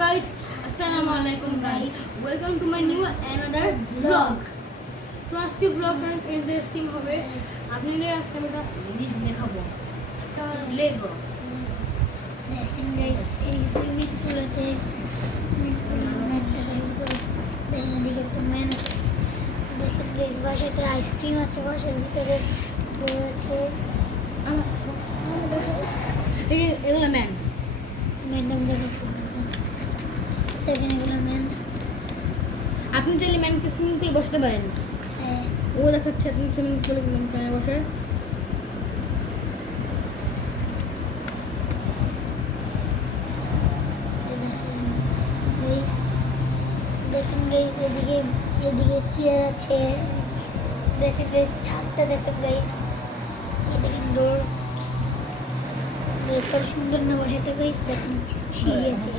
Guys, Assalamualaikum guys. Welcome to my new another vlog. So আজকে vlogটা interesting হবে। আপনাদের আজকে আমি একটা জিনিস দেখাবো। লেগো। দেখেন গাইস, এই সুইমিং পুল আছে। সুইমিং পুল দেখেন দিকে একটা ম্যান। দেখেন গাইস, বাসাতে আইসক্রিম আছে, বাসার ভিতরে বড় আছে। এগুলো ম্যান। ম্যাডাম দেখেন এগুলো ম্যান। আপনি চাইলে ম্যানকে সুইমিং পুলে বসতে পারেন। হ্যাঁ, ও দেখাচ্ছে আপনি সুইমিং পুলে ম্যানে বসে। দেখেন গাইস, এদিকে চেয়ার আছে। দেখেন গাইস, ছাদটা দেখেন গাইস, দেখেন ডোর। এরপর সুন্দর না বসাটা গাইস, দেখেন সিঁড়ি আছে।